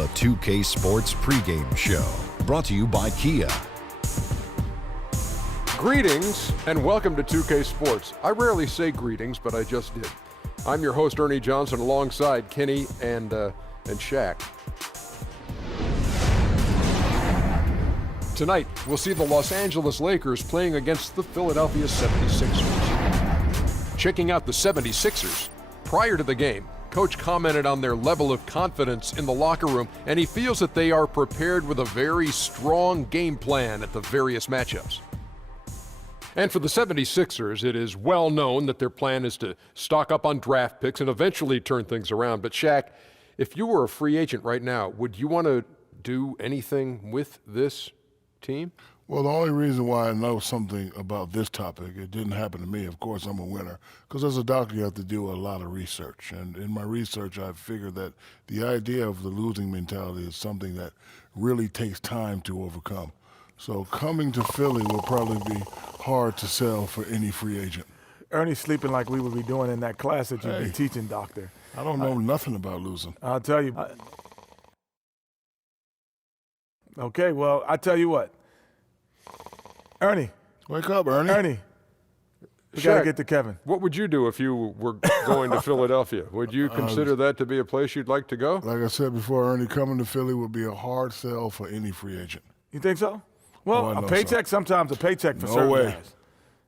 The 2K Sports pregame show, brought to you by Kia. Greetings and welcome to 2K Sports. I rarely say greetings, but I just did. I'm your host, Ernie Johnson, alongside Kenny and Shaq. Tonight, we'll see the Los Angeles Lakers playing against the Philadelphia 76ers. Checking out the 76ers, prior to the game, Coach commented on their level of confidence in the locker room, and he feels that they are prepared with a very strong game plan at the various matchups. And for the 76ers, it is well known that their plan is to stock up on draft picks and eventually turn things around. But Shaq, if you were a free agent right now, would you want to do anything with this team? Well, the only reason why I know something about this topic, it didn't happen to me, of course I'm a winner, because as a doctor you have to do a lot of research. And in my research I figured that the idea of the losing mentality is something that really takes time to overcome. So coming to Philly will probably be hard to sell for any free agent. Ernie's sleeping like we would be doing in that class that you'd be teaching, doctor. I don't know nothing about losing. I'll tell you. Okay, well, I tell you what. Ernie. Wake up, Ernie. Ernie. We got to get to Kevin. What would you do if you were going to Philadelphia? Would you consider that to be a place you'd like to go? Like I said before, Ernie, coming to Philly would be a hard sell for any free agent. You think so? Well, a paycheck, sometimes a paycheck for certain guys.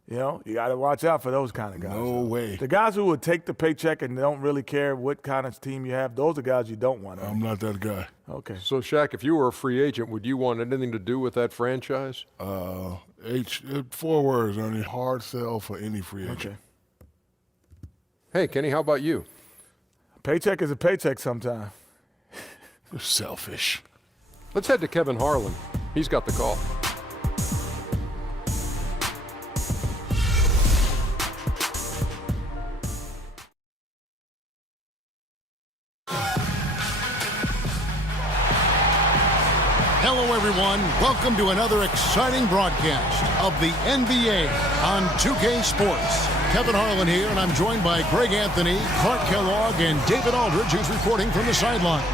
You know, you got to watch out for those kind of guys. No way. The guys who would take the paycheck and don't really care what kind of team you have, those are guys you don't want. I'm not that guy. Okay. So, Shaq, if you were a free agent, would you want anything to do with that franchise? 4 words, Ernie. Hard sell for any free agent. Okay. Hey, Kenny, how about you? Paycheck is a paycheck sometime. You're selfish. Let's head to Kevin Harlan. He's got the call. Hello, everyone. Welcome to another exciting broadcast of the NBA on 2K Sports. Kevin Harlan here, and I'm joined by Greg Anthony, Clark Kellogg, and David Aldridge, who's reporting from the sidelines.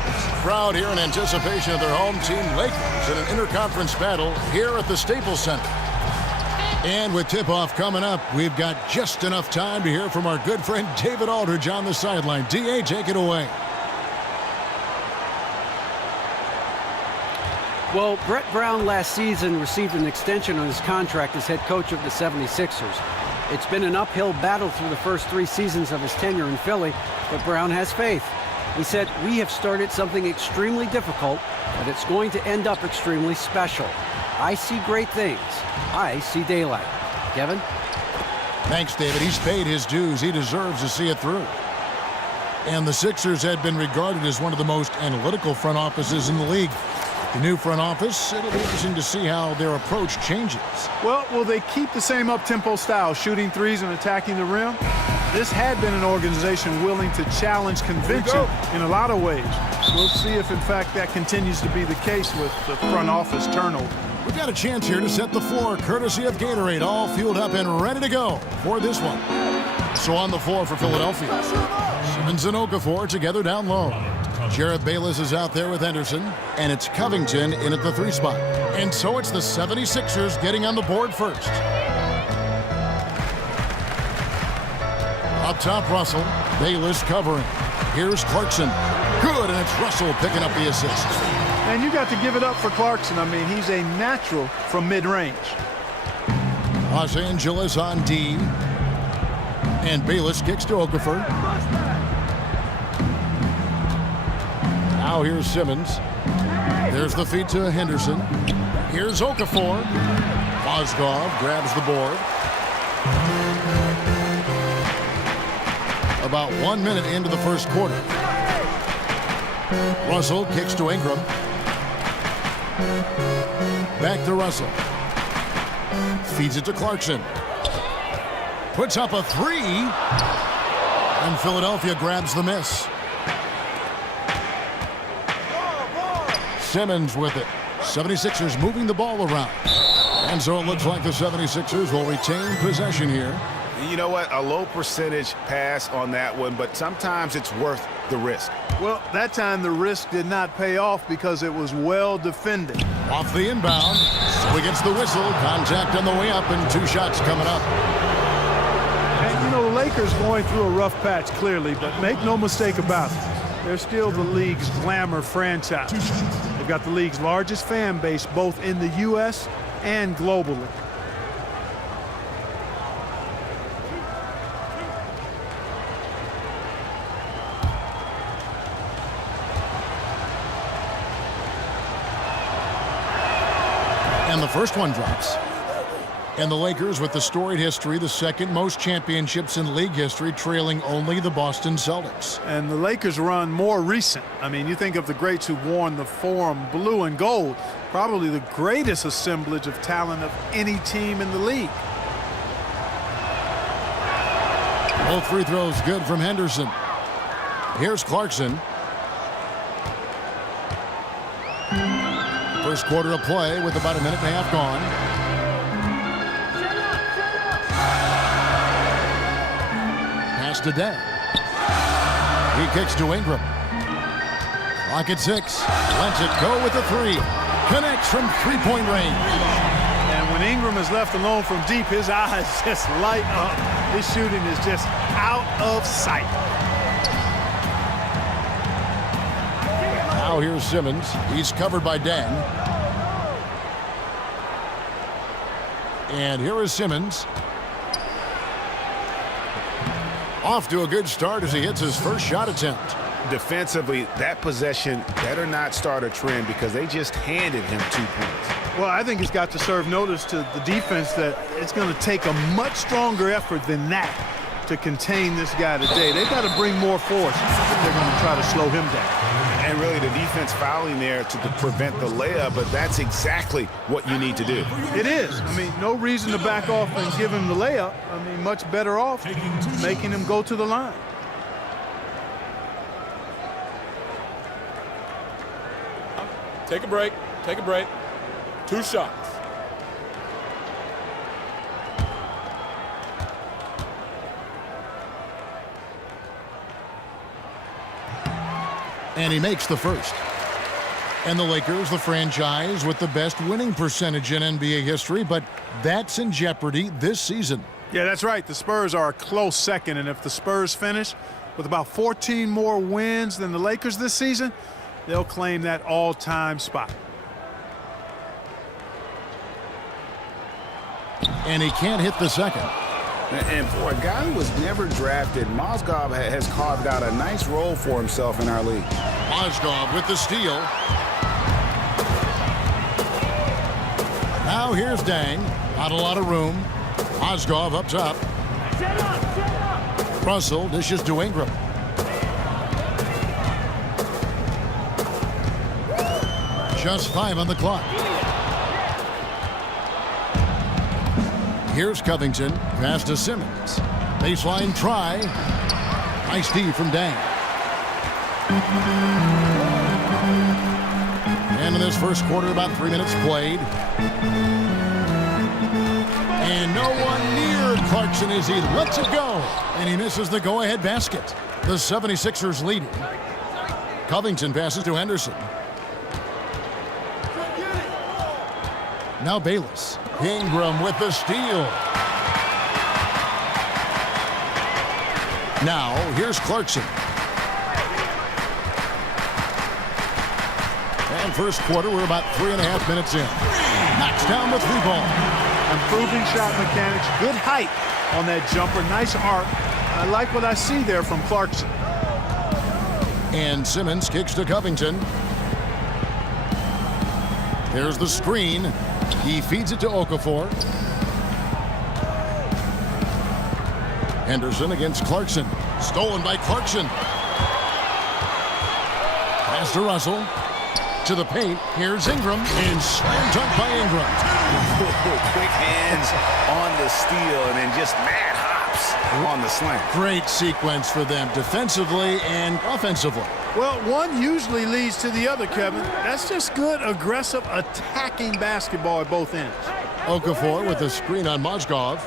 Crowd here in anticipation of their home team, Lakers, in an interconference battle here at the Staples Center. And with tip-off coming up, we've got just enough time to hear from our good friend David Aldridge on the sideline. D.A., take it away. Well, Brett Brown last season received an extension on his contract as head coach of the 76ers. It's been an uphill battle through the first 3 seasons of his tenure in Philly, but Brown has faith. He said, "We have started something extremely difficult, but it's going to end up extremely special. I see great things. I see daylight." Kevin? Thanks, David. He's paid his dues. He deserves to see it through. And the Sixers had been regarded as one of the most analytical front offices in the league. The new front office, it'll be interesting to see how their approach changes. Well, will they keep the same up-tempo style, shooting threes and attacking the rim? This had been an organization willing to challenge convention in a lot of ways. We'll see if, in fact, that continues to be the case with the front office turnover. We've got a chance here to set the floor, courtesy of Gatorade, all fueled up and ready to go for this one. So on the floor for Philadelphia, Simmons and Okafor together down low. Jared Bayless is out there with Henderson, and it's Covington in at the 3 spot. And so it's the 76ers getting on the board first. Up top, Russell. Bayless covering. Here's Clarkson. Good, and it's Russell picking up the assist. And you got to give it up for Clarkson. I mean, he's a natural from mid-range. Los Angeles on D. And Bayless kicks to Okafor. Now here's Simmons. There's the feed to Henderson. Here's Okafor. Mozgov grabs the board. About 1 minute into the first quarter. Russell kicks to Ingram. Back to Russell. Feeds it to Clarkson. Puts up a 3. And Philadelphia grabs the miss. Simmons with it. 76ers moving the ball around. And so it looks like the 76ers will retain possession here. You know what? A low percentage pass on that one, but sometimes it's worth the risk. Well, that time the risk did not pay off because it was well defended. Off the inbound, so he gets the whistle. Contact on the way up and 2 shots coming up. And, you know, the Lakers going through a rough patch, clearly, but make no mistake about it. They're still the league's glamour franchise. They've got the league's largest fan base both in the U.S. and globally. And the first one drops. And the Lakers, with the storied history, the second most championships in league history, trailing only the Boston Celtics. And the Lakers run more recent. I mean, you think of the greats who've worn the Forum blue and gold, probably the greatest assemblage of talent of any team in the league. Both free throws good from Henderson. Here's Clarkson. First quarter of play with about a minute and a half gone. Pass to Day. He kicks to Ingram. Clock at 6. Lets it go with the 3. Connects from three-point range. And when Ingram is left alone from deep, his eyes just light up. His shooting is just out of sight. Now here's Simmons. He's covered by Dan. And here is Simmons. Off to a good start as he hits his first shot attempt. Defensively, that possession better not start a trend because they just handed him 2 points. Well, I think it's got to serve notice to the defense that it's going to take a much stronger effort than that to contain this guy today. They've got to bring more force if they're going to try to slow him down. And really the defense fouling there to prevent the layup, but that's exactly what you need to do. It is. I mean, no reason to back off and give him the layup. I mean, much better off making him go to the line. Take a break. Take a break. 2 shots. And he makes the first. And the Lakers, the franchise with the best winning percentage in NBA history, but that's in jeopardy this season. Yeah, that's right. The Spurs are a close second, and if the Spurs finish with about 14 more wins than the Lakers this season, they'll claim that all-time spot. And he can't hit the second. And for a guy who was never drafted, Mozgov has carved out a nice role for himself in our league. Mozgov with the steal. Now here's Dang. Not a lot of room. Mozgov up top. Russell dishes to Ingram. Just 5 on the clock. Here's Covington. Pass to Simmons. Baseline try. Nice D from Dang. And in this first quarter, about 3 minutes played. And no one near Clarkson as he lets it go. And he misses the go-ahead basket. The 76ers leading. Covington passes to Henderson. Now Bayless. Ingram with the steal. Now, here's Clarkson. And first quarter, we're about 3.5 minutes in. Knocks down the 3-ball. Improving shot mechanics, good height on that jumper, nice arc. I like what I see there from Clarkson. And Simmons kicks to Covington. There's the screen. He feeds it to Okafor. Henderson against Clarkson. Stolen by Clarkson. Pass to Russell. To the paint. Here's Ingram. And slam dunk by Ingram. Quick hands on the steal and then just mad hops on the slam. Great sequence for them defensively and offensively. Well, one usually leads to the other, Kevin. That's just good, aggressive, attacking basketball at both ends. Okafor with the screen on Mozgov.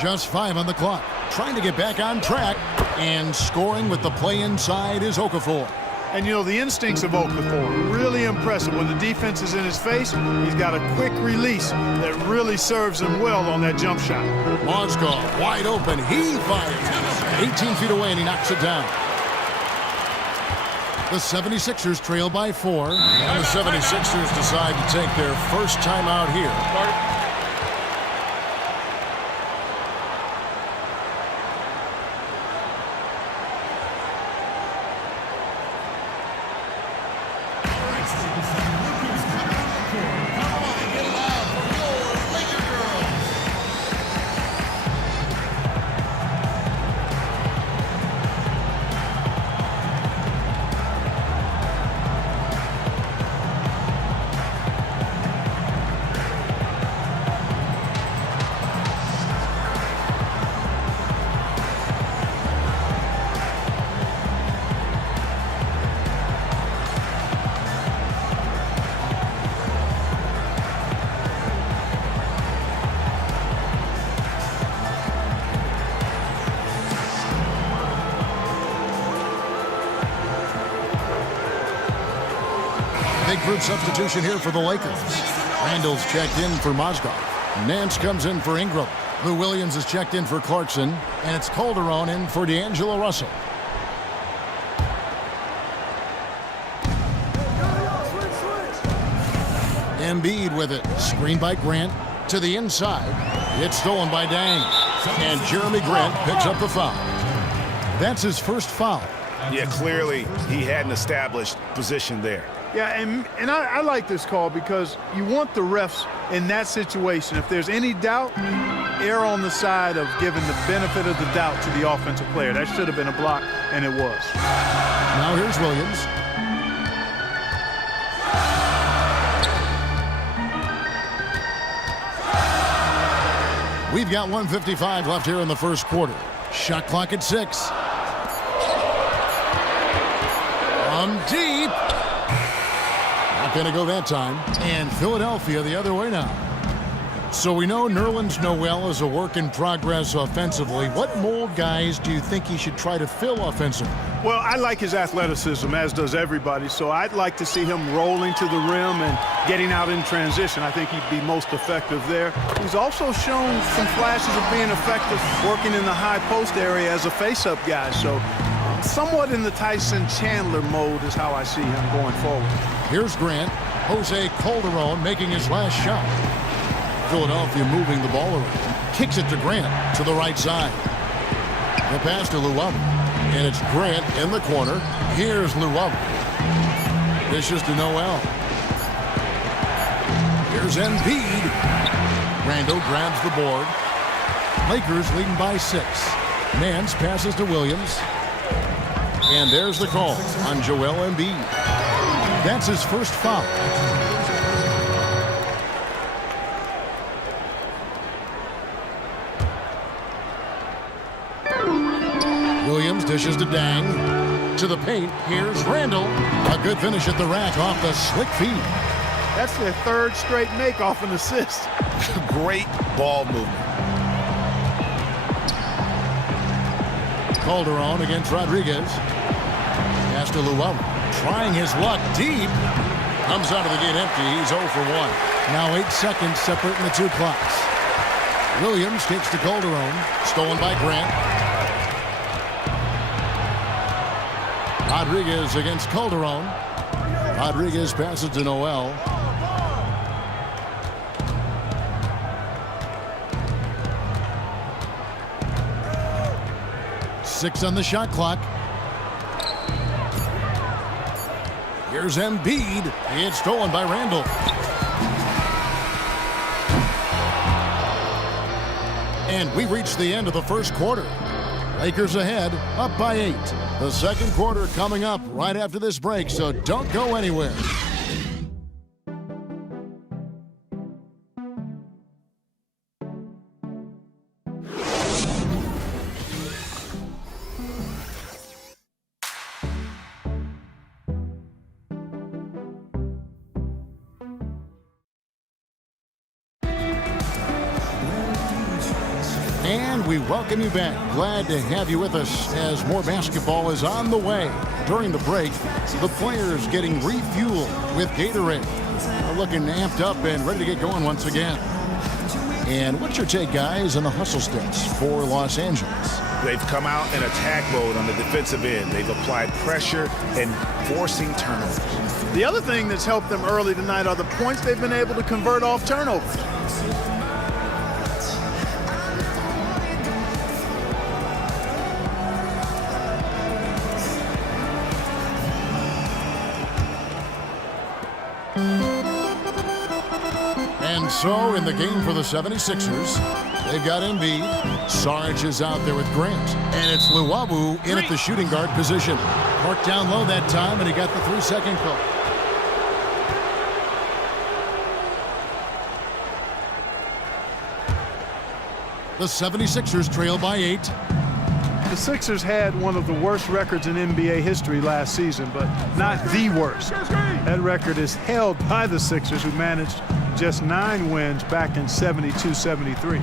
Just 5 on the clock. Trying to get back on track. And scoring with the play inside is Okafor. And, you know, the instincts of Okafor, really impressive. When the defense is in his face, he's got a quick release that really serves him well on that jump shot. Mozgov wide open. He fires. 18 feet away, and he knocks it down. The 76ers trail by 4. And the 76ers decide to take their first timeout here. Big group substitution here for the Lakers. Randall's checked in for Mozgov. Nance comes in for Ingram. Lou Williams is checked in for Clarkson. And it's Calderon in for D'Angelo Russell. Embiid with it. Screen by Grant to the inside. It's stolen by Dang. And Jeremy Grant picks up the foul. That's his first foul. Yeah, clearly he had an established position there. Yeah, and I like this call because you want the refs in that situation. If there's any doubt, err on the side of giving the benefit of the doubt to the offensive player. That should have been a block, and it was. Now here's Williams. We've got 1:55 left here in the first quarter. Shot clock at 6. From deep. Not going to go that time. And Philadelphia the other way now. So we know Nerlens Noel is a work in progress offensively. What mold guys do you think he should try to fill offensively? Well, I like his athleticism, as does everybody, so I'd like to see him rolling to the rim and getting out in transition. I think he'd be most effective there. He's also shown some flashes of being effective working in the high post area as a face-up guy, so somewhat in the Tyson Chandler mode is how I see him going forward. Here's Grant. Jose Calderon making his last shot. Philadelphia moving the ball around. Kicks it to Grant to the right side. The pass to Llewellyn. And it's Grant in the corner. Here's Llewellyn. Dishes to Noel. Here's Embiid. Randall grabs the board. Lakers leading by 6. Nance passes to Williams. And there's the call on Joel Embiid. That's his first foul. Williams dishes to Dang. To the paint. Here's Randall. A good finish at the rack off the slick feed. That's their third straight make off an assist. Great ball movement. Calderon against Rodriguez. Pass to Llewellyn. Trying his luck deep. Comes out of the gate empty. He's 0 for 1. Now 8 seconds separating the two clocks. Williams kicks to Calderon. Stolen by Grant. Rodriguez against Calderon. Rodriguez passes to Noel. Six on the shot clock. Here's Embiid. It's stolen by Randall. And we reached the end of the first quarter. Lakers ahead, up by 8. The second quarter coming up right after this break, so don't go anywhere. And we welcome you back. Glad to have you with us as more basketball is on the way. During the break, the players getting refueled with Gatorade. They're looking amped up and ready to get going once again. And what's your take, guys, on the hustle sticks for Los Angeles? They've come out in attack mode on the defensive end. They've applied pressure and forcing turnovers. The other thing that's helped them early tonight are the points they've been able to convert off turnovers. And so in the game for the 76ers, they've got Embiid. Sarge is out there with Grant. And it's Luwawu in at the shooting guard position. Marked down low that time, and he got the 3-second call. The 76ers trail by 8. The Sixers had one of the worst records in NBA history last season, but not the worst. That record is held by the Sixers, who managed just 9 wins back in 72-73.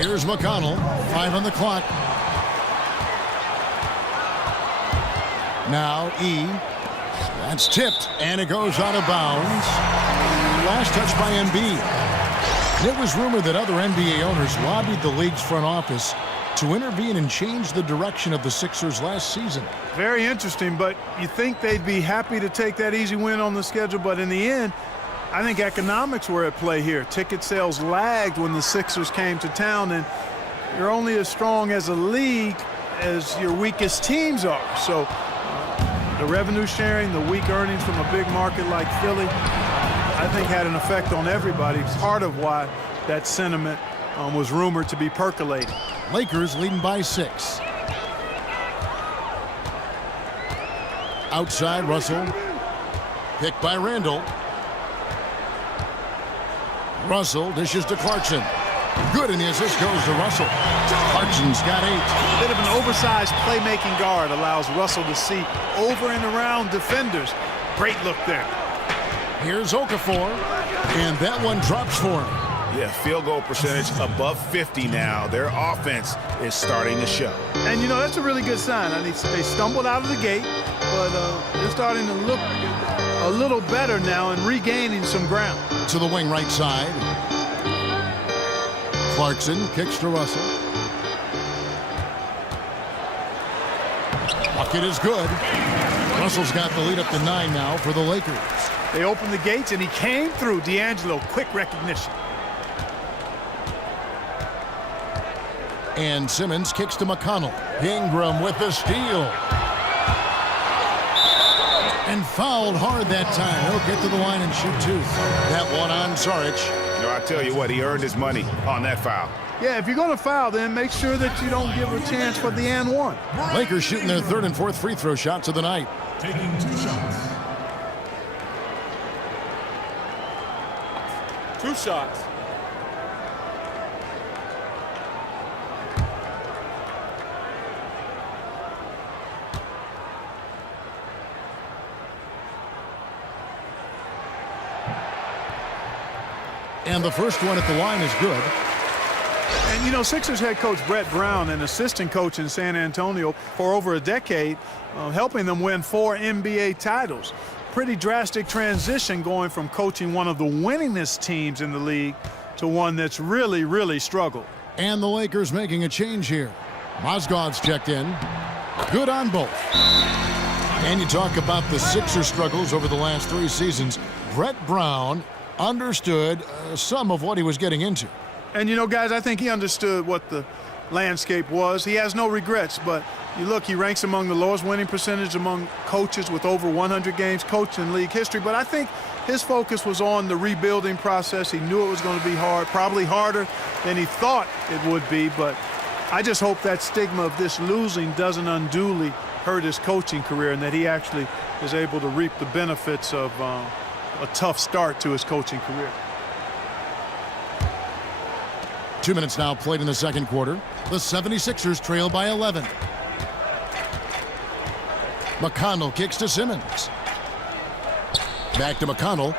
Here's McConnell, 5 on the clock. Now E. That's tipped, and it goes out of bounds. Last touch by Embiid. It was rumored that other NBA owners lobbied the league's front office to intervene and change the direction of the Sixers last season. Very interesting, but you think they'd be happy to take that easy win on the schedule, but in the end, I think economics were at play here. Ticket sales lagged when the Sixers came to town, and you're only as strong as a league as your weakest teams are. So the revenue sharing, the weak earnings from a big market like Philly, I think had an effect on everybody. Part of why that sentiment was rumored to be percolating. Lakers leading by 6. Outside, Russell. Picked by Randall. Russell dishes to Clarkson. Good, and the assist goes to Russell. Clarkson's got 8. A bit of an oversized playmaking guard allows Russell to see over and around defenders. Great look there. Here's Okafor, and that one drops for him. Yeah, field goal percentage above 50 now. Their offense is starting to show. And, you know, that's a really good sign. I mean, they stumbled out of the gate, but they're starting to look a little better now and regaining some ground. To the wing right side. Clarkson kicks to Russell. Bucket is good. Russell's got the lead up to 9 now for the Lakers. They opened the gates, and he came through. D'Angelo, quick recognition. And Simmons kicks to McConnell. Ingram with the steal. And fouled hard that time. He'll get to the line and shoot 2. That one on Saric. You know, I tell you what, he earned his money on that foul. Yeah, if you're going to foul, then make sure that you don't give a chance for the and one. Lakers shooting their 3rd and 4th free throw shots of the night. Taking 2 shots. 2 shots. And the first one at the line is good. And, you know, Sixers head coach Brett Brown, an assistant coach in San Antonio for over a decade, helping them win 4 NBA titles. Pretty drastic transition going from coaching one of the winningest teams in the league to one that's really, really struggled. And the Lakers making a change here. Mozgov's checked in. Good on both. And you talk about the Sixers struggles over the last 3 seasons. Brett Brown understood some of what he was getting into. And, you know, guys, I think he understood what the landscape was. He has no regrets, but you look, he ranks among the lowest winning percentage among coaches with over 100 games coached in league history. But I think his focus was on the rebuilding process. He knew it was going to be hard, probably harder than he thought it would be. But I just hope that stigma of this losing doesn't unduly hurt his coaching career and that he actually is able to reap the benefits of a tough start to his coaching career. 2 minutes now played in the second quarter. The 76ers trail by 11. McConnell kicks to Simmons. Back to McConnell.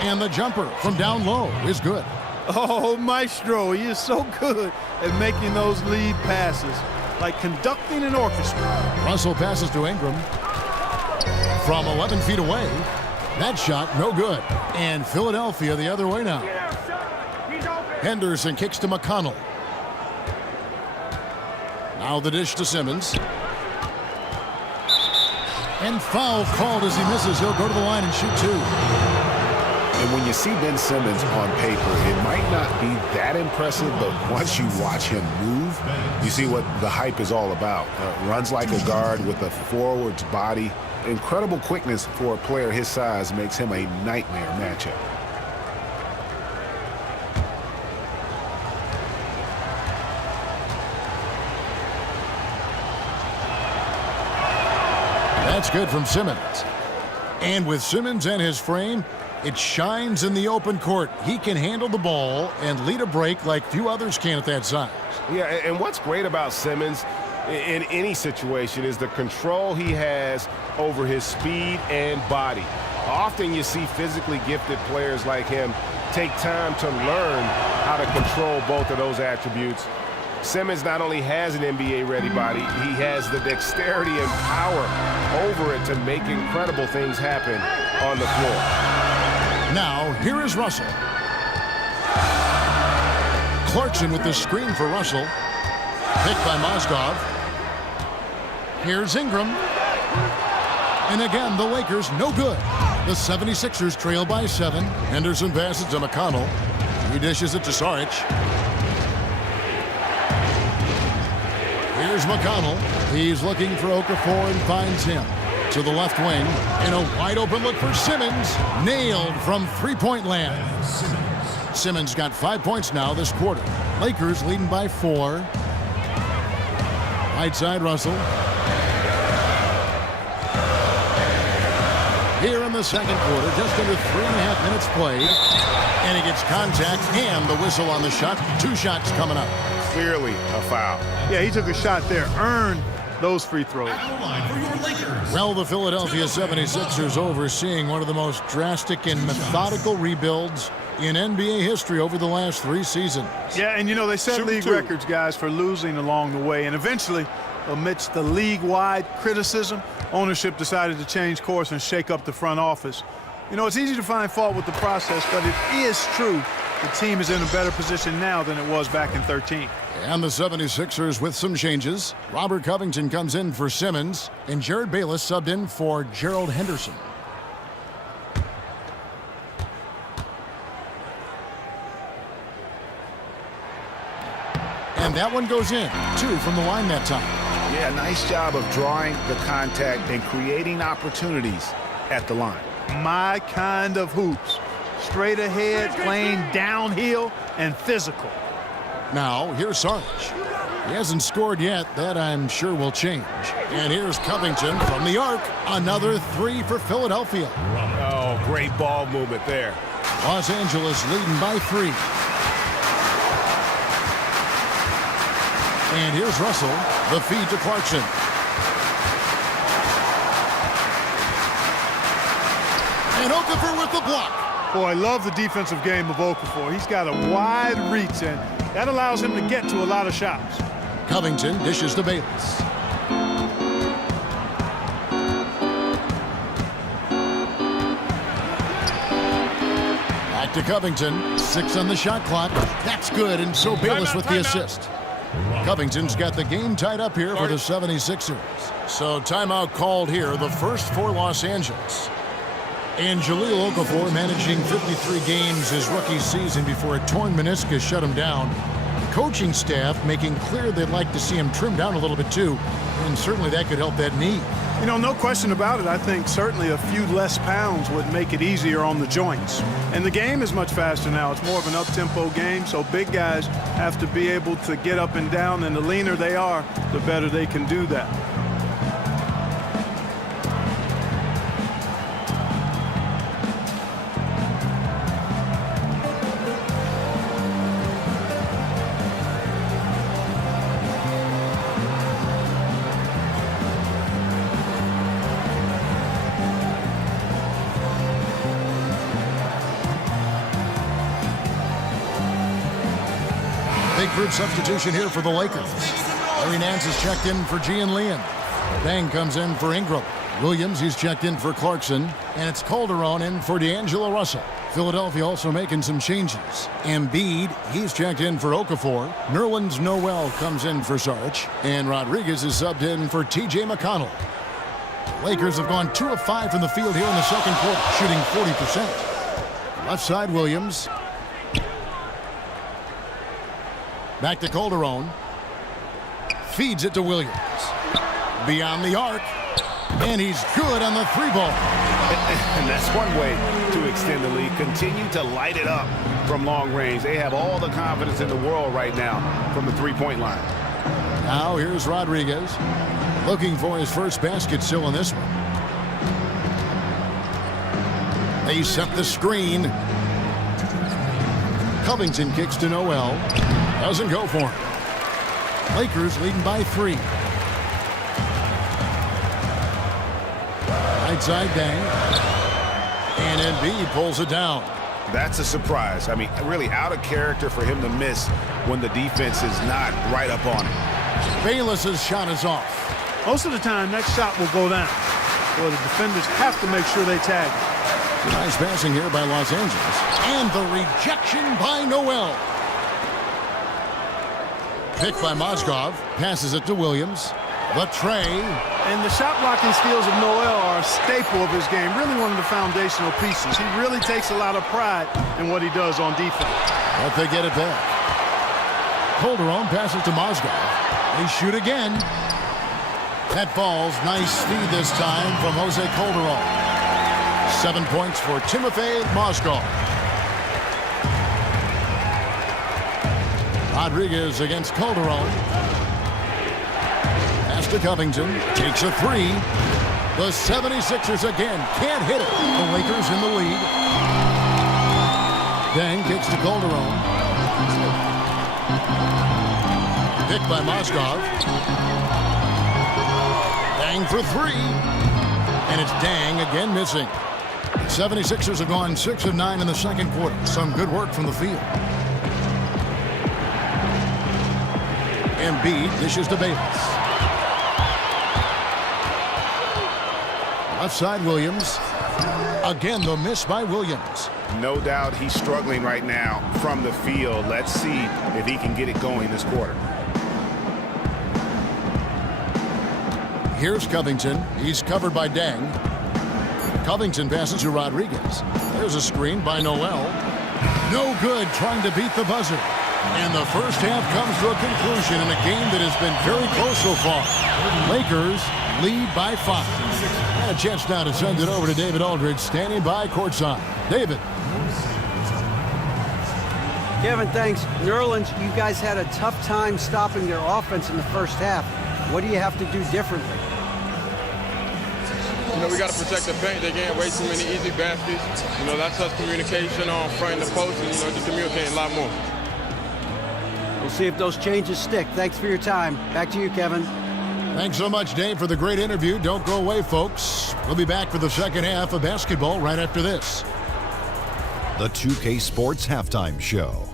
And the jumper from down low is good. Oh, Maestro, he is so good at making those lead passes, like conducting an orchestra. Russell passes to Ingram. From 11 feet away, that shot no good. And Philadelphia the other way now. Henderson kicks to McConnell. Now the dish to Simmons. And foul called as he misses. He'll go to the line and shoot two. And when you see Ben Simmons on paper, it might not be that impressive, but once you watch him move, you see what the hype is all about. Runs like a guard with a forward's body. Incredible quickness for a player his size makes him a nightmare matchup. That's good from Simmons. And with Simmons and his frame, it shines in the open court. He can handle the ball and lead a break like few others can at that size. Yeah, and what's great about Simmons in any situation is the control he has over his speed and body. Often you see physically gifted players like him take time to learn how to control both of those attributes. Simmons not only has an NBA-ready body, he has the dexterity and power over it to make incredible things happen on the floor. Now, here is Russell. Clarkson with the screen for Russell. Picked by Mozgov. Here's Ingram. And again, the Lakers no good. The 76ers trail by 7. Henderson passes to McConnell. He dishes it to Saric. Here's McConnell. He's looking for Okafor and finds him. To the left wing, and a wide open look for Simmons. Nailed from three-point land. Simmons got 5 points now this quarter. Lakers leading by 4. Right side, Russell. Here in the second quarter, just under 3.5 minutes played. And he gets contact and the whistle on the shot. 2 shots coming up. Clearly a foul. Yeah, he took a shot there, earned those free throws. Well, the Philadelphia 76ers overseeing one of the most drastic and methodical rebuilds in NBA history over the last 3 seasons. Yeah, and you know, they set league records, guys, for losing along the way. And eventually, amidst the league-wide criticism, ownership decided to change course and shake up the front office. You know, it's easy to find fault with the process, but it is true the team is in a better position now than it was back in 13. And the 76ers with some changes. Robert Covington comes in for Simmons, and Jared Bayless subbed in for Gerald Henderson. And that one goes in. 2 from the line that time. Yeah, nice job of drawing the contact and creating opportunities at the line. My kind of hoops. Straight ahead, playing downhill, and physical. Now, here's Saric. He hasn't scored yet. That, I'm sure, will change. And here's Covington from the arc. Another 3 for Philadelphia. Oh, great ball movement there. Los Angeles leading by 3. And here's Russell. The feed to Clarkson. And Okafor with the block. Boy, I love the defensive game of Okafor. He's got a wide reach, and that allows him to get to a lot of shots. Covington dishes to Bayless. Back to Covington. 6 on the shot clock. That's good, and so Bayless with the assist. Covington's got the game tied up here for the 76ers. So timeout called here, the first for Los Angeles. And Jahlil Okafor managing 53 games his rookie season before a torn meniscus shut him down. The coaching staff making clear they'd like to see him trim down a little bit too, and certainly that could help that knee. You know, no question about it. I think certainly a few less pounds would make it easier on the joints. And the game is much faster now. It's more of an up-tempo game, so big guys have to be able to get up and down, and the leaner they are, the better they can do that. third substitution here for the Lakers. Larry Nance is checked in for Gian Leon. Bang comes in for Ingram. Williams, he's checked in for Clarkson. And it's Calderon in for D'Angelo Russell. Philadelphia also making some changes. Embiid, he's checked in for Okafor. Nerlens Noel comes in for Sarge. And Rodriguez is subbed in for T.J. McConnell. The Lakers have gone 2 of 5 from the field here in the second quarter, shooting 40%. Left side, Williams. Back to Calderon. Feeds it to Williams. Beyond the arc. And he's good on the 3-ball. And that's one way to extend the lead. Continue to light it up from long range. They have all the confidence in the world right now from the 3-point line. Now here's Rodriguez. Looking for his first basket still in this one. They set the screen. Covington kicks to Noel. Doesn't go for him. Lakers leading by 3. Right side Dang. And Embiid pulls it down. That's a surprise. I mean, really out of character for him to miss when the defense is not right up on him. Bayless's shot is off. Most of the time, that shot will go down. Well, the defenders have to make sure they tag it. Nice passing here by Los Angeles. And the rejection by Noel. Picked by Mozgov. Passes it to Williams. The tray. And the shot blocking skills of Noel are a staple of his game. Really one of the foundational pieces. He really takes a lot of pride in what he does on defense. But they get it back. Calderon passes to Mozgov. They shoot again. That falls. Nice speed this time from Jose Calderon. 7 points for Timofey Mozgov. Rodriguez against Calderon. Pass to Covington. Takes a 3. The 76ers again can't hit it. The Lakers in the lead. Dang kicks to Calderon. Picked by Mozgov. Dang for 3. And it's Dang again missing. 76ers have gone 6 of 9 in the second quarter. Some good work from the field. Embiid dishes to Bayless. Left side Williams. Again the miss by Williams. No doubt he's struggling right now from the field. Let's see if he can get it going this quarter. Here's Covington. He's covered by Dang. Covington passes to Rodriguez. There's a screen by Noel. No good trying to beat the buzzer. And the first half comes to a conclusion in a game that has been very close so far. Lakers lead by 5. And a chance now to send it over to David Aldridge, standing by courtside. David. Kevin, thanks. Nerlens, you guys had a tough time stopping their offense in the first half. What do you have to do differently? You know, we got to protect the paint. They getting way too many easy baskets. You know, that's us communication on front of the post and, you know, just communicating a lot more. We'll see if those changes stick. Thanks for your time. Back to you, Kevin. Thanks so much, Dave, for the great interview. Don't go away, folks. We'll be back for the second half of basketball right after this. The 2K Sports Halftime Show.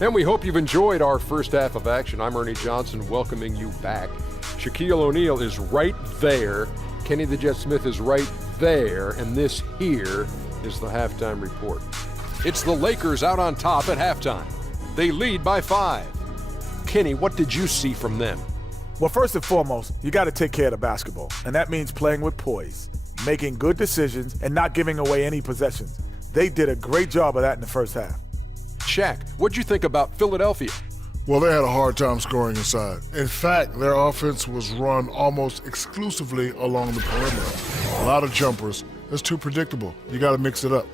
And we hope you've enjoyed our first half of action. I'm Ernie Johnson welcoming you back. Shaquille O'Neal is right there. Kenny the Jet Smith is right there. And this here is the halftime report. It's the Lakers out on top at halftime. They lead by 5. Kenny, what did you see from them? Well, first and foremost, you got to take care of the basketball. And that means playing with poise, making good decisions, and not giving away any possessions. They did a great job of that in the first half. Shaq, what'd you think about Philadelphia? Well, they had a hard time scoring inside. In fact, their offense was run almost exclusively along the perimeter. A lot of jumpers. It's too predictable. You got to mix it up.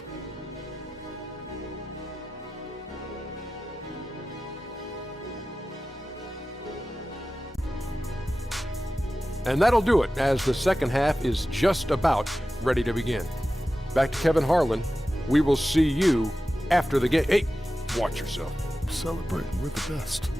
And that'll do it, as the second half is just about ready to begin. Back to Kevin Harlan. We will see you after the game. Hey, watch yourself. Celebrating with the best.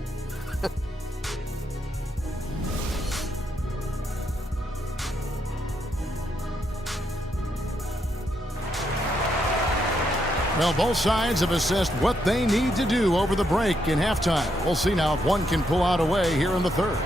Well, both sides have assessed what they need to do over the break in halftime. We'll see now if one can pull out a way here in the third.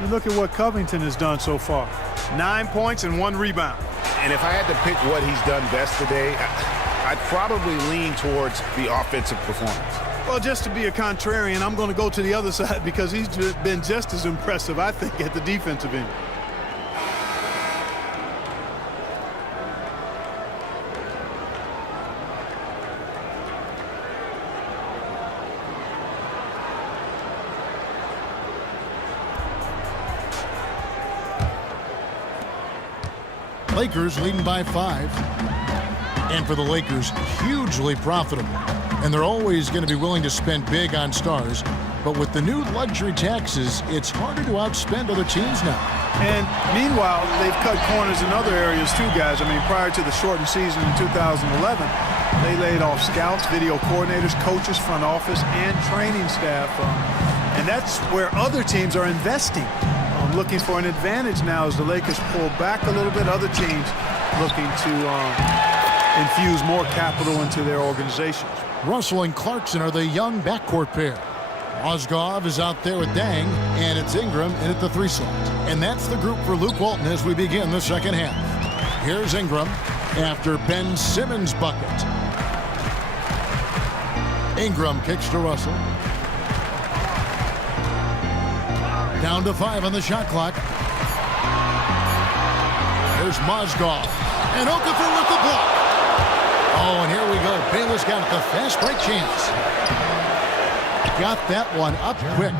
You look at what Covington has done so far. 9 points and 1 rebound. And if I had to pick what he's done best today, I'd probably lean towards the offensive performance. Well, just to be a contrarian, I'm going to go to the other side because he's been just as impressive, I think, at the defensive end. Lakers leading by 5. And for the Lakers, hugely profitable. And they're always going to be willing to spend big on stars. But with the new luxury taxes, it's harder to outspend other teams now. And meanwhile, they've cut corners in other areas too, guys. I mean, prior to the shortened season in 2011, they laid off scouts, video coordinators, coaches, front office, and training staff. And that's where other teams are investing. Looking for an advantage now as the Lakers pull back a little bit. Other teams looking to infuse more capital into their organizations. Russell and Clarkson are the young backcourt pair. Mozgov is out there with Dang, and it's Ingram in at the 3 slot. And that's the group for Luke Walton as we begin the second half. Here's Ingram after Ben Simmons' bucket. Ingram kicks to Russell. Down to 5 on the shot clock. There's Mozgov. And Okafor with the block. Oh, and here we go. Bayless got the fast break chance. Got that one up quick.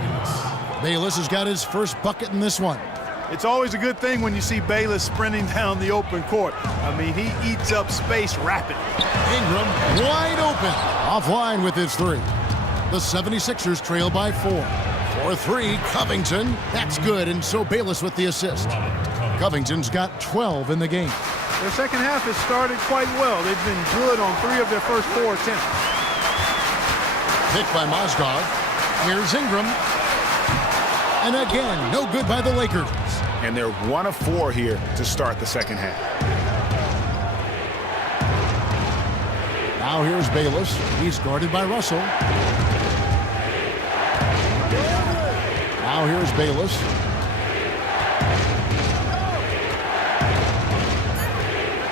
Bayless has got his first bucket in this one. It's always a good thing when you see Bayless sprinting down the open court. I mean, he eats up space rapidly. Ingram wide open. Offline with his 3. The 76ers trail by 4. For 3, Covington. That's good, and so Bayless with the assist. Covington's got 12 in the game. Their second half has started quite well. They've been good on 3 of their first 4 attempts. Picked by Mozgov. Here's Ingram. And again, no good by the Lakers. And they're 1 of 4 here to start the second half. Now here's Bayless. He's guarded by Russell. Now here's Bayless.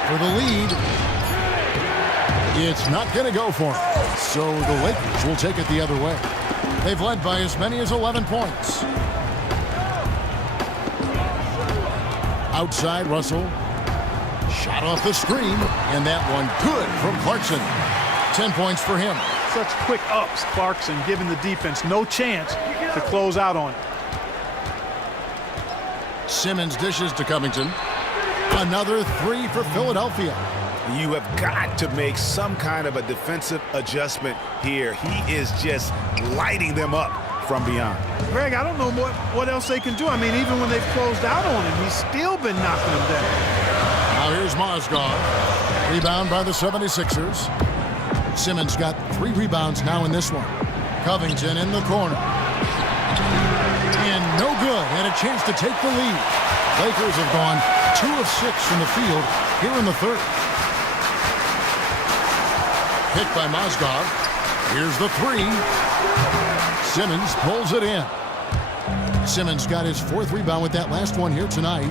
For the lead. It's not going to go for him. So the Lakers will take it the other way. They've led by as many as 11 points. Outside Russell. Shot off the screen. And that one good from Clarkson. 10 points for him. Such quick ups. Clarkson giving the defense no chance to close out on it. Simmons dishes to Covington. Another 3 for Philadelphia. You have got to make some kind of a defensive adjustment here. He is just lighting them up from beyond. Greg, I don't know what else they can do. I mean, even when they've closed out on him, he's still been knocking them down. Now here's Mozgov. Rebound by the 76ers. Simmons got 3 rebounds now in this one. Covington in the corner. And no good. And a chance to take the lead. Lakers have gone 2 of 6 from the field here in the third. Picked by Mozgov. Here's the 3. Simmons pulls it in. Simmons got his 4th rebound with that last one here tonight.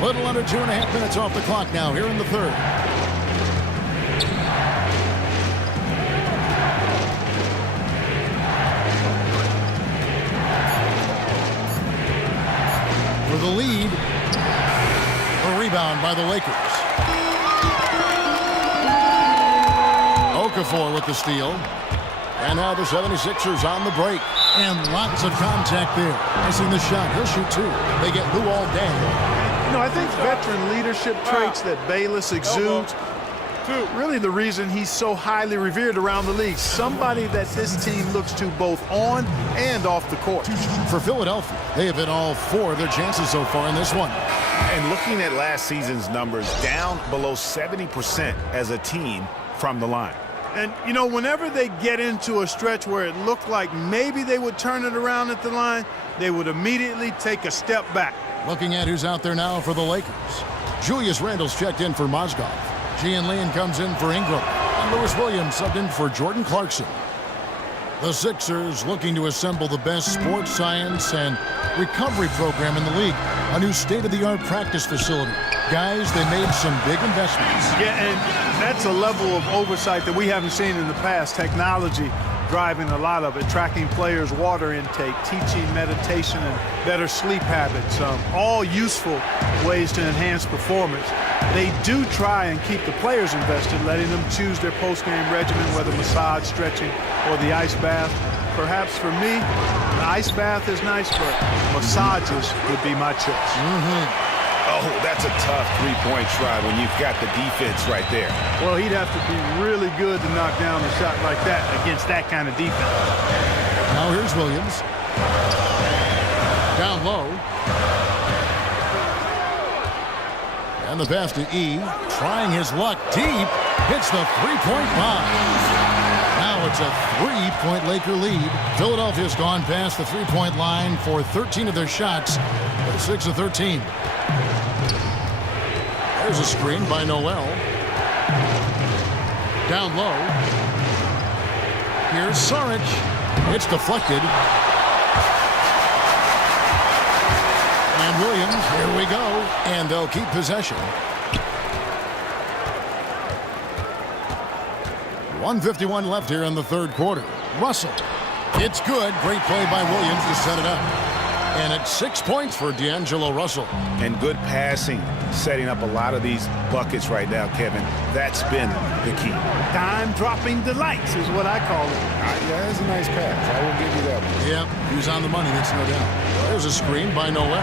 A little under 2.5 minutes off the clock now here in the third. For the lead, a rebound by the Lakers. Okafor with the steal. And now the 76ers on the break. And lots of contact there. Missing the shot. He'll shoot 2. They get Luol Deng. You know, I think veteran leadership traits that Bayless exudes, really the reason he's so highly revered around the league. Somebody that this team looks to both on and off the court. For Philadelphia, they have hit all 4 of their chances so far in this one. And looking at last season's numbers, down below 70% as a team from the line. And, you know, whenever they get into a stretch where it looked like maybe they would turn it around at the line, they would immediately take a step back. Looking at who's out there now for the Lakers. Julius Randle's checked in for Mozgov. Gian Leon comes in for Ingram. And Lewis Williams subbed in for Jordan Clarkson. The Sixers looking to assemble the best sports science and recovery program in the league. A new state-of-the-art practice facility. Guys, they made some big investments. Yeah, and that's a level of oversight that we haven't seen in the past. Technology driving a lot of it, tracking players' water intake, teaching meditation and better sleep habits, all useful ways to enhance performance. They do try and keep the players invested, letting them choose their post-game regimen, whether massage, stretching, or the ice bath. Perhaps for me, the ice bath is nice, but massages would be my choice. Oh, that's a tough three-point try when you've got the defense right there. Well, he'd have to be really good to knock down a shot like that against that kind of defense. Now here's Williams. Down low. And the pass to E. Trying his luck deep. Hits the three-point bomb. Now it's a three-point Laker lead. Philadelphia's gone past the three-point line for 13 of their shots. 6 of 13. There's a screen by Noel. Down low. Here's Saric. It's deflected. And Williams, here we go. And they'll keep possession. 1:51 left here in the third quarter. Russell. It's good. Great play by Williams to set it up. And it's 6 points for D'Angelo Russell. And good passing, setting up a lot of these buckets right now, Kevin. That's been the key. Dime-dropping delights is what I call it. Yeah, that's a nice pass. I will give you that one. Yep, he was on the money, that's no doubt. There's a screen by Noel.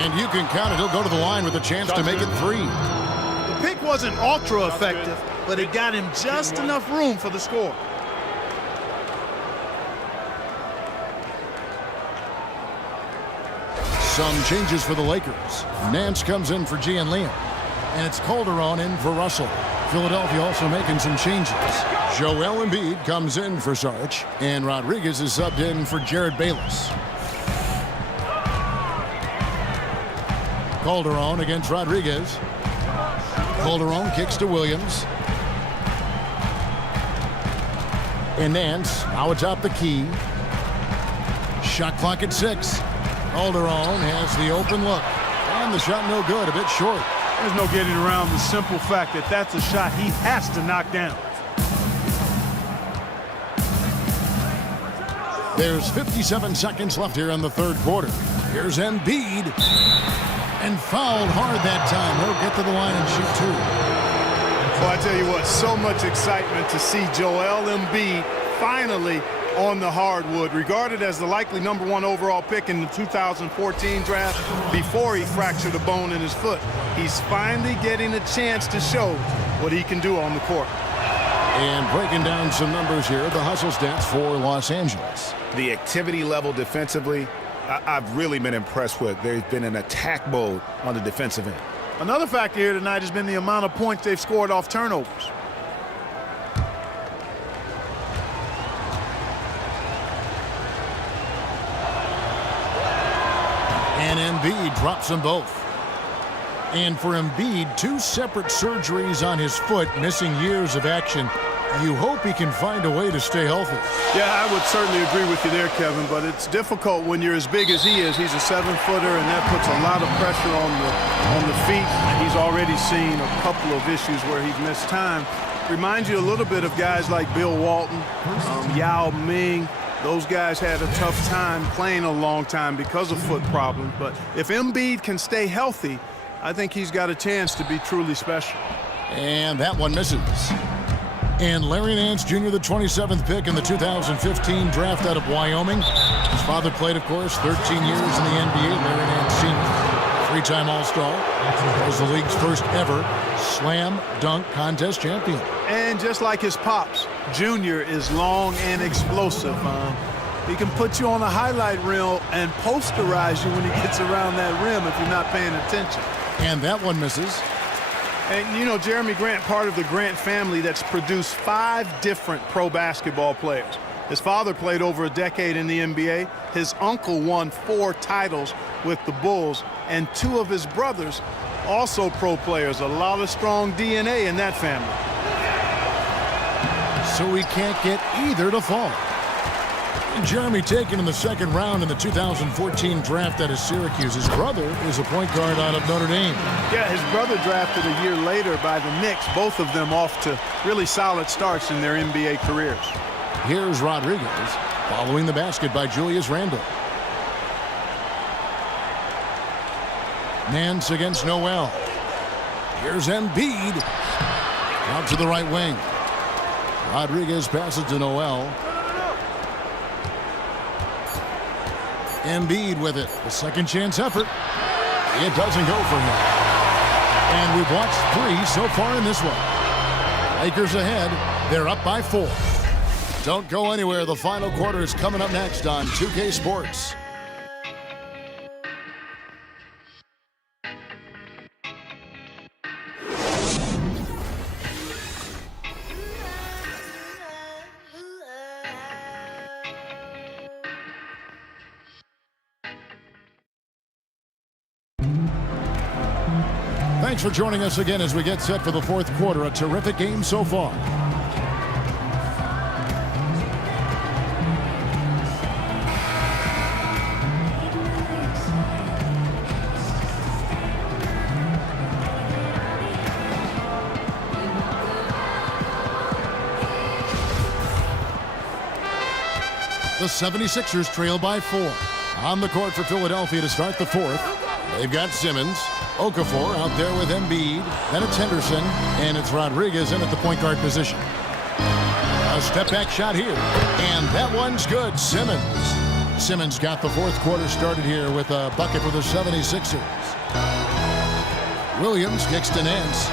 And you can count it. He'll go to the line with a chance to make it 3. The pick wasn't ultra-effective, but it got him just enough room for the score. Some changes for the Lakers. Nance comes in for Gian Leon. And it's Calderon in for Russell. Philadelphia also making some changes. Joel Embiid comes in for Saric. And Rodriguez is subbed in for Jared Bayless. Calderon against Rodriguez. Calderon kicks to Williams. And Nance now atop the key. Shot clock at 6. Calderon has the open look. And the shot no good, a bit short. There's no getting around the simple fact that that's a shot he has to knock down. There's 57 seconds left here in the third quarter. Here's Embiid. And fouled hard that time. He'll get to the line and shoot 2. Well, I tell you what, so much excitement to see Joel Embiid finally on the hardwood, regarded as the likely #1 overall pick in the 2014 draft before he fractured a bone in his foot. He's finally getting a chance to show what he can do on the court. And breaking down some numbers here, the hustle stats for Los Angeles. The activity level defensively, I've really been impressed with. There's been an attack mode on the defensive end. Another factor here tonight has been the amount of points they've scored off turnovers. And Embiid drops them both. And for Embiid, 2 separate surgeries on his foot, missing years of action. You hope he can find a way to stay healthy. Yeah, I would certainly agree with you there, Kevin, but it's difficult when you're as big as he is. He's a 7-footer, and that puts a lot of pressure on the feet. He's already seen a couple of issues where he's missed time. Reminds you a little bit of guys like Bill Walton, Yao Ming. Those guys had a tough time playing a long time because of foot problems. But if Embiid can stay healthy, I think he's got a chance to be truly special. And that one misses. And Larry Nance Jr., the 27th pick in the 2015 draft out of Wyoming. His father played, of course, 13 years in the NBA. Larry Nance Sr., 3-time All-Star. Was the league's first ever slam dunk contest champion. And just like his pops, Junior is long and explosive. He can put you on a highlight reel and posterize you when he gets around that rim if you're not paying attention. And that one misses. And, you know, Jeremy Grant, part of the Grant family that's produced 5 different pro basketball players. His father played over a decade in the NBA. His uncle won 4 titles with the Bulls, and 2 of his brothers also pro players. A lot of strong DNA in that family. So we can't get either to fall. Jeremy taken in the second round in the 2014 draft out of Syracuse. His brother is a point guard out of Notre Dame. Yeah, his brother drafted a year later by the Knicks, both of them off to really solid starts in their NBA careers. Here's Rodriguez following the basket by Julius Randle. Nance against Noel. Here's Embiid out to the right wing. Rodriguez passes to Noel. Embiid with it. A second chance effort. It doesn't go for him. And we've watched 3 so far in this one. Lakers ahead. They're up by 4. Don't go anywhere. The final quarter is coming up next on 2K Sports. Thanks for joining us again as we get set for the fourth quarter. A terrific game so far. The 76ers trail by 4. On the court for Philadelphia to start the fourth. They've got Simmons, Okafor out there with Embiid. Then it's Henderson, and it's Rodriguez in at the point guard position. A step-back shot here, and that one's good. Simmons got the fourth quarter started here with a bucket for the 76ers. Williams kicks to Nance.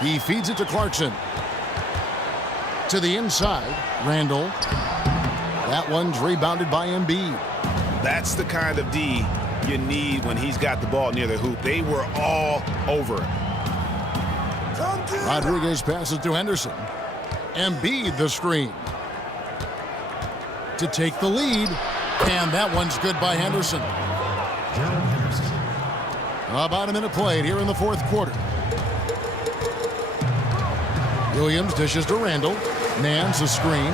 He feeds it to Clarkson. To the inside, Randall. That one's rebounded by Embiid. That's the kind of D you need when he's got the ball near the hoop. They were all over it. Rodriguez passes to Henderson. Embiid the screen. To take the lead. And that one's good by Henderson. About a minute played here in the fourth quarter. Williams dishes to Randall. Nance a screen.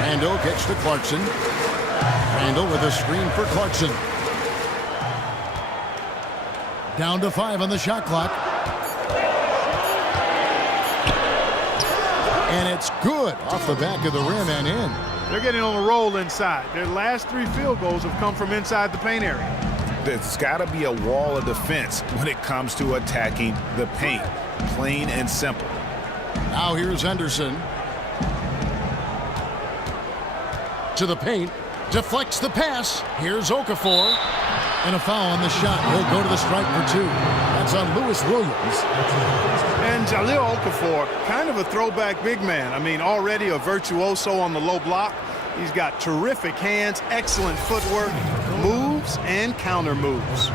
Randall kicks to Clarkson. Randall with a screen for Clarkson. Down to 5 on the shot clock. And it's good off the back of the rim and in. They're getting on a roll inside. Their last 3 field goals have come from inside the paint area. There's got to be a wall of defense when it comes to attacking the paint. Plain and simple. Now here's Henderson. To the paint. Deflects the pass. Here's Okafor. And a foul on the shot. He'll go to the stripe for 2. That's on Lewis Williams. And Jahlil Okafor, kind of a throwback big man. I mean, already a virtuoso on the low block. He's got terrific hands, excellent footwork, moves, and counter moves.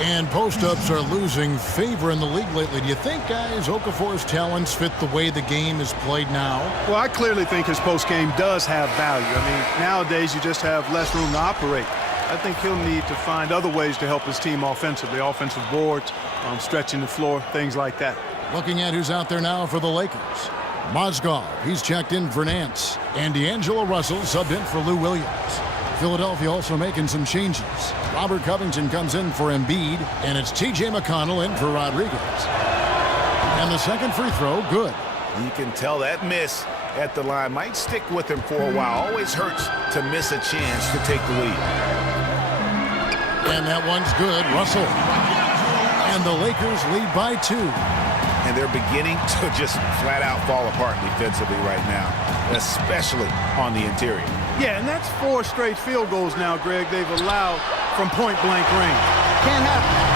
And post-ups are losing favor in the league lately. Do you think, guys, Okafor's talents fit the way the game is played now? Well, I clearly think his post-game does have value. I mean, nowadays you just have less room to operate. I think he'll need to find other ways to help his team offensively, offensive boards, stretching the floor, things like that. Looking at who's out there now for the Lakers. Mozgov, he's checked in for Nance. And D'Angelo Russell subbed in for Lou Williams. Philadelphia also making some changes. Robert Covington comes in for Embiid, and it's T.J. McConnell in for Rodriguez. And the second free throw, good. You can tell that miss at the line might stick with him for a while. Always hurts to miss a chance to take the lead. And that one's good, Russell. And the Lakers lead by 2. And they're beginning to just flat out fall apart defensively right now, especially on the interior. Yeah, and that's 4 straight field goals now, Greg, they've allowed from point-blank range. Can't happen.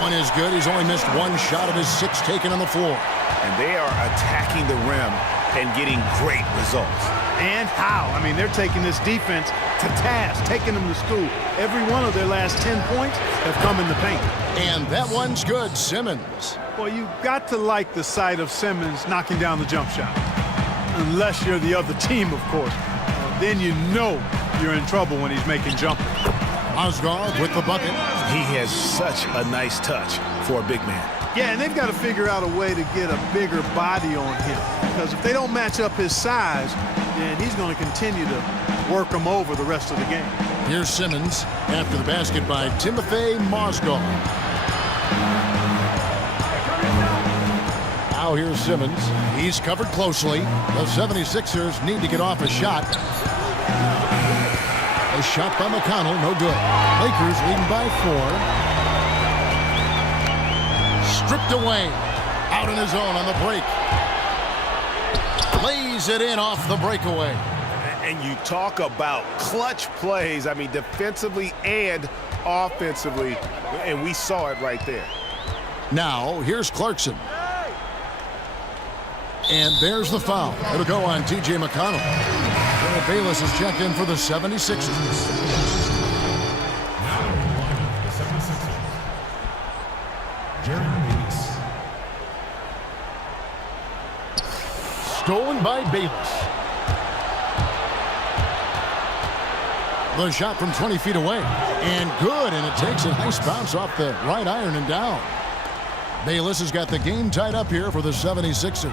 one is good. He's only missed one shot of his 6 taken on the floor. And they are attacking the rim and getting great results. And how? I mean, they're taking this defense to task, taking them to school. Every one of their last 10 points have come in the paint. And that one's good. Simmons. Well, you've got to like the sight of Simmons knocking down the jump shot. Unless you're the other team, of course. Then you know you're in trouble when he's making jumpers. Mozgov with the bucket. He has such a nice touch for a big man. Yeah, and they've got to figure out a way to get a bigger body on him. Because if they don't match up his size, then he's going to continue to work them over the rest of the game. Here's Simmons after the basket by Timothy Mozgov. Now here's Simmons. He's covered closely. The 76ers need to get off a shot. A shot by McConnell, no good. Lakers leading by 4. Stripped away. Out in his own on the break. Lays it in off the breakaway. And you talk about clutch plays, I mean, defensively and offensively, and we saw it right there. Now, here's Clarkson. And there's the foul. It'll go on T.J. McConnell. Joe Bayless is checked in for the 76ers. Stolen by Bayless. The shot from 20 feet away. And good, and it takes a nice bounce off the right iron and down. Bayless has got the game tied up here for the 76ers.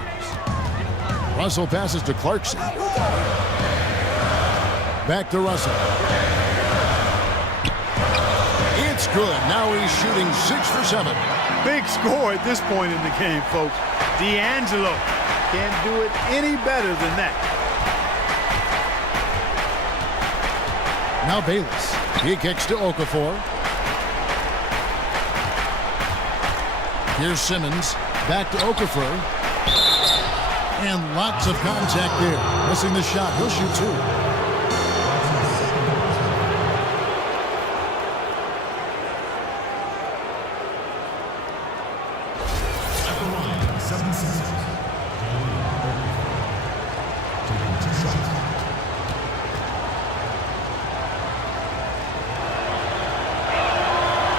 Russell passes to Clarkson. Back to Russell. It's good. Now he's shooting 6 for 7. Big score at this point in the game, folks. D'Angelo can't do it any better than that. Now Bayless. He kicks to Okafor. Here's Simmons. Back to Okafor. And lots of contact there. Missing the shot. He'll shoot 2.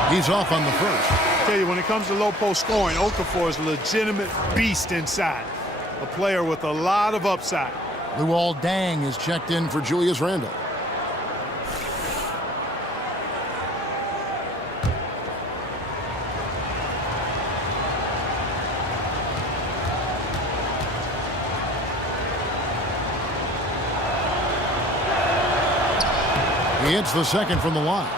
He's off on the first. I tell you, when it comes to low post scoring, Okafor is a legitimate beast inside. A player with a lot of upside. Luol Deng is checked in for Julius Randle. He hits the second from the line.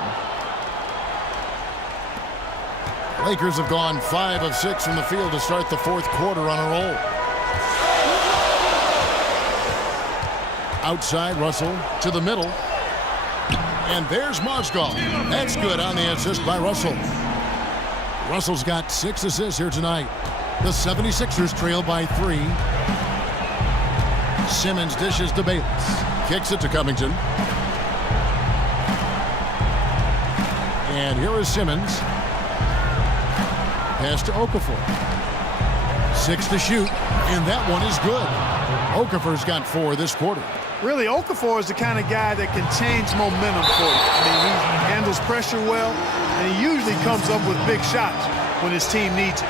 Lakers have gone 5 of 6 from the field to start the 4th quarter on a roll. Outside, Russell to the middle. And there's Mozgov. That's good on the assist by Russell. Russell's got 6 assists here tonight. The 76ers trail by 3. Simmons dishes to Bayless. Kicks it to Covington. And here is Simmons. Pass to Okafor. 6 to shoot, and that one is good. Okafor's got 4 this quarter. Really, Okafor is the kind of guy that can change momentum for you. I mean, he handles pressure well, and he usually comes up with big shots when his team needs it.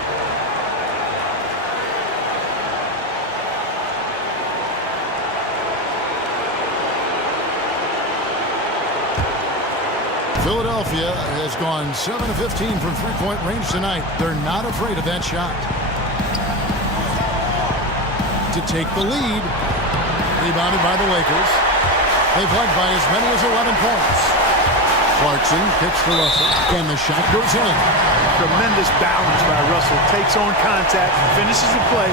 Philadelphia has gone 7 of 15 from three-point range tonight. They're not afraid of that shot. To take the lead. Rebounded by the Lakers. They've led by as many as 11 points. Clarkson kicks to Russell, and the shot goes in. Tremendous balance by Russell. Takes on contact, finishes the play.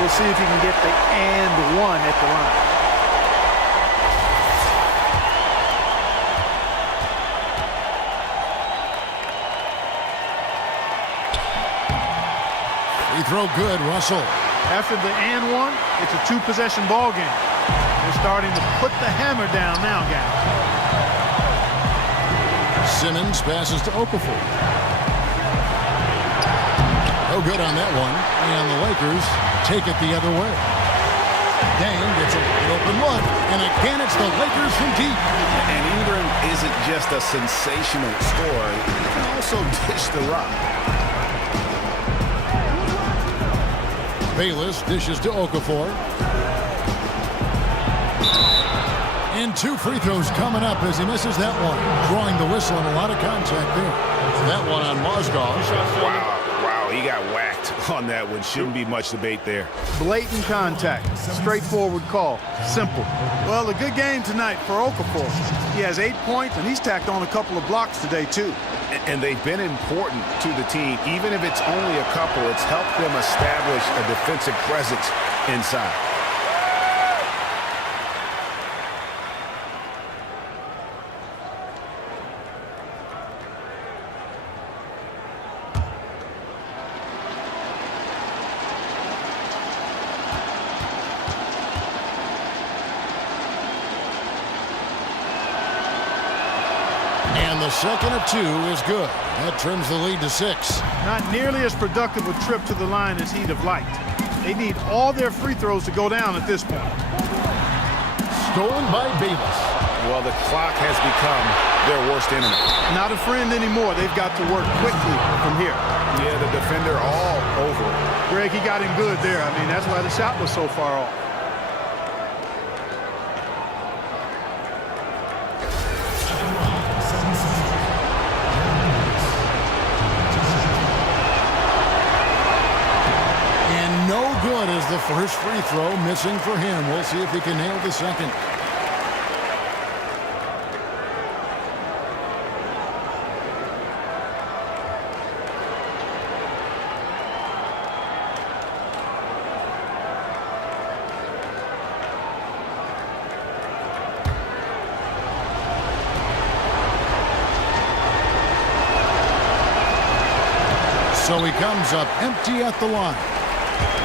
We'll see if he can get the and one at the line. Free throw good, Russell. After the and one, it's a 2-possession ball game. They're starting to put the hammer down now, guys. Simmons passes to Okafor. No good on that one. And the Lakers take it the other way. Dang gets a wide open look. And again, it's the Lakers from deep. And Ingram isn't just a sensational scorer. He can also dish the rock. Bayless dishes to Okafor. And 2 free throws coming up as he misses that one. Drawing the whistle and a lot of contact there. That one on Mozgov. Wow, he got whacked on that one. Shouldn't be much debate there. Blatant contact. Straightforward call. Simple. Well, a good game tonight for Okafor. He has 8 points, and he's tacked on a couple of blocks today, too. And they've been important to the team. Even if it's only a couple, it's helped them establish a defensive presence inside. The second of 2 is good. That trims the lead to 6. Not nearly as productive a trip to the line as he'd have liked. They need all their free throws to go down at this point. Stolen by Bayless. Well, the clock has become their worst enemy. Not a friend anymore. They've got to work quickly from here. Yeah, the defender all over it. Greg, he got him good there. I mean, that's why the shot was so far off. The first free throw missing for him. We'll see if he can nail the second. So he comes up empty at the line.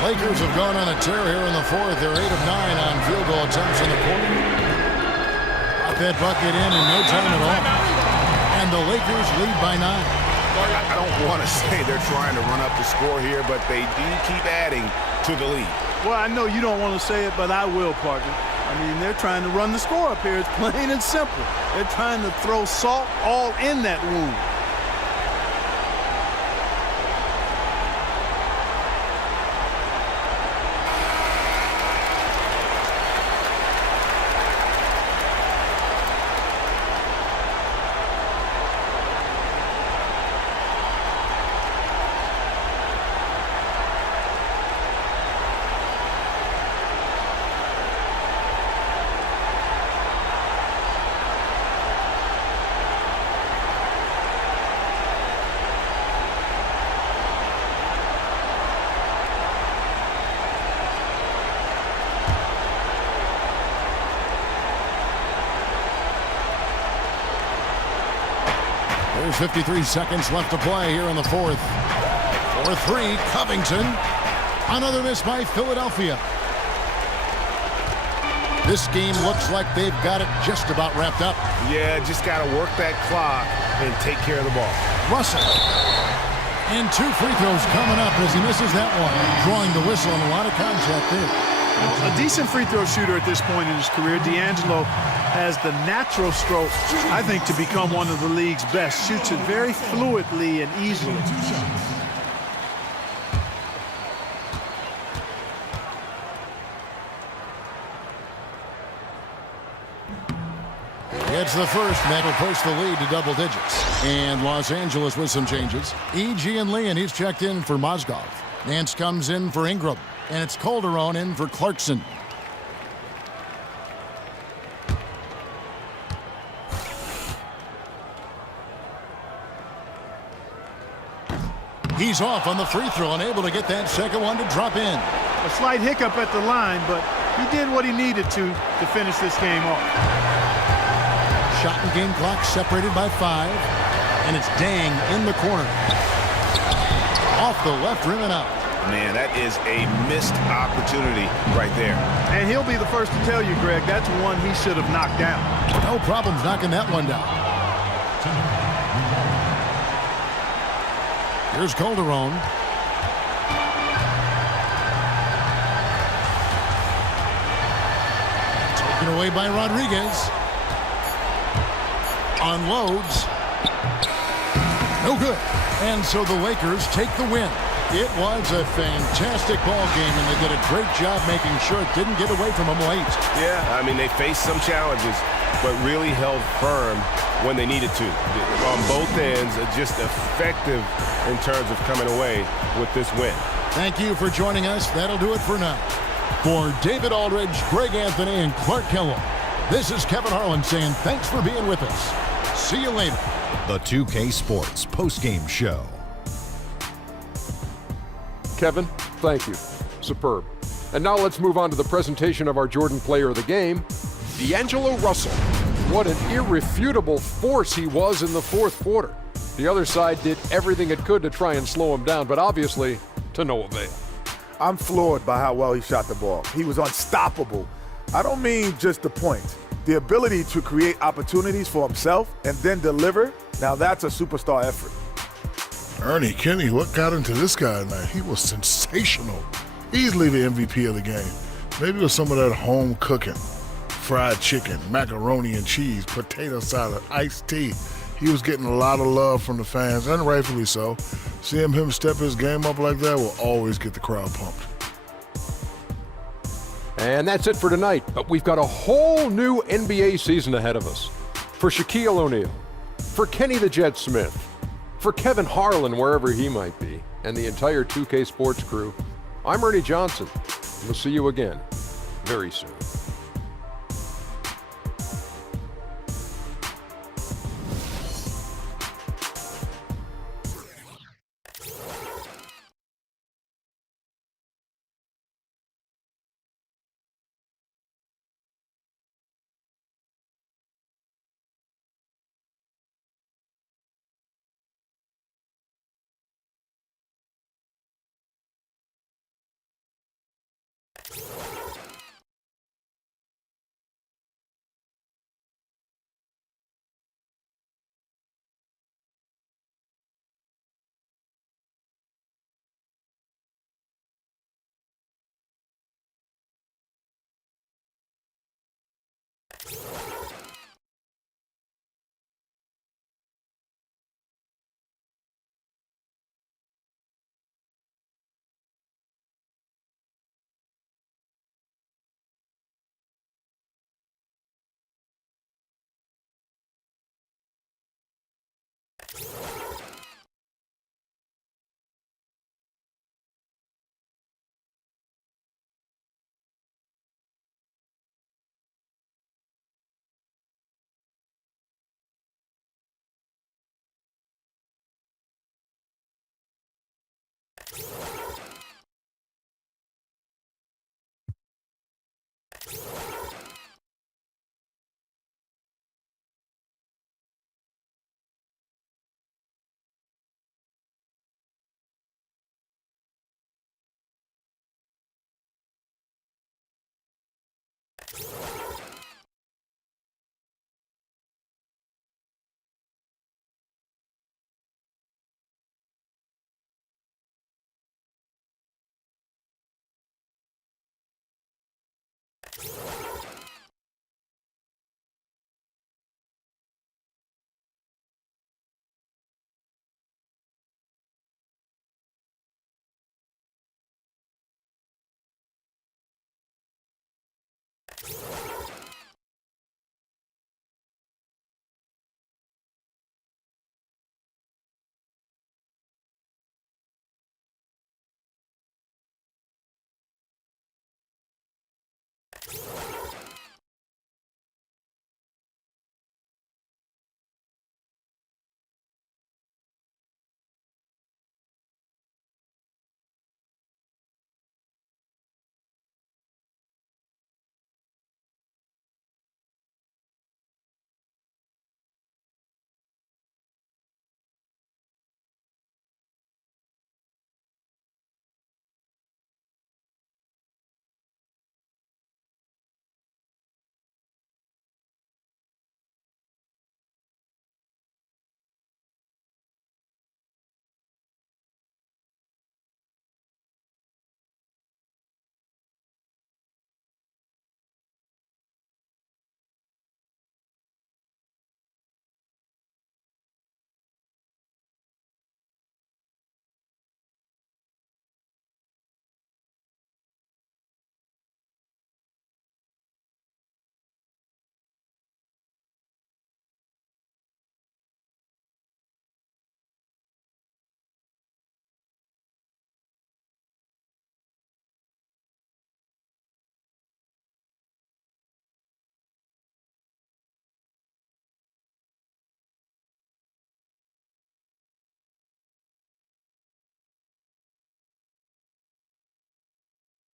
Lakers have gone on a tear here in the 4th. They're 8 of 9 on field goal attempts in the quarter. Got that bucket in no time at all. And the Lakers lead by 9. I don't want to say they're trying to run up the score here, but they do keep adding to the lead. Well, I know you don't want to say it, but I will, partner. I mean, they're trying to run the score up here. It's plain and simple. They're trying to throw salt all in that wound. There's 53 seconds left to play here in the 4th. 4-3, Covington. Another miss by Philadelphia. This game looks like they've got it just about wrapped up. Yeah, just got to work that clock and take care of the ball. Russell. And 2 free throws coming up as he misses that one. Drawing the whistle and a lot of contact there. A decent free throw shooter at this point in his career. D'Angelo has the natural stroke, I think, to become one of the league's best. Shoots it very fluidly and easily. It's the first, and that'll push the lead to double digits. And Los Angeles with some changes. E.G. and Lee, and he's checked in for Mozgov. Nance comes in for Ingram. And it's Calderon in for Clarkson. He's off on the free throw, unable to get that second one to drop in. A slight hiccup at the line, but he did what he needed to finish this game off. Shot and game clock separated by 5. And it's Dang in the corner. Off the left rim and out. Man, that is a missed opportunity right there. And he'll be the first to tell you, Greg, that's one he should have knocked down. No problems knocking that one down. Here's Calderon. Taken away by Rodriguez. Unloads. No good. And so the Lakers take the win. It was a fantastic ball game, and they did a great job making sure it didn't get away from them late. Yeah, I mean, they faced some challenges, but really held firm when they needed to. On both ends, just effective in terms of coming away with this win. Thank you for joining us. That'll do it for now. For David Aldridge, Greg Anthony, and Clark Kellogg, this is Kevin Harlan saying thanks for being with us. See you later. The 2K Sports postgame show. Kevin, thank you. Superb. And now let's move on to the presentation of our Jordan Player of the Game, D'Angelo Russell. What an irrefutable force he was in the fourth quarter. The other side did everything it could to try and slow him down, but obviously to no avail. I'm floored by how well he shot the ball. He was unstoppable. I don't mean just the points. The ability to create opportunities for himself and then deliver, now that's a superstar effort. Ernie Kinney, what got into this guy tonight? He was sensational. Easily the MVP of the game. Maybe it was some of that home cooking. Fried chicken, macaroni and cheese, potato salad, iced tea. He was getting a lot of love from the fans, and rightfully so. Seeing him step his game up like that will always get the crowd pumped. And that's it for tonight, but we've got a whole new NBA season ahead of us. For Shaquille O'Neal, for Kenny the Jet Smith, for Kevin Harlan, wherever he might be, and the entire 2K Sports crew, I'm Ernie Johnson. We'll see you again very soon.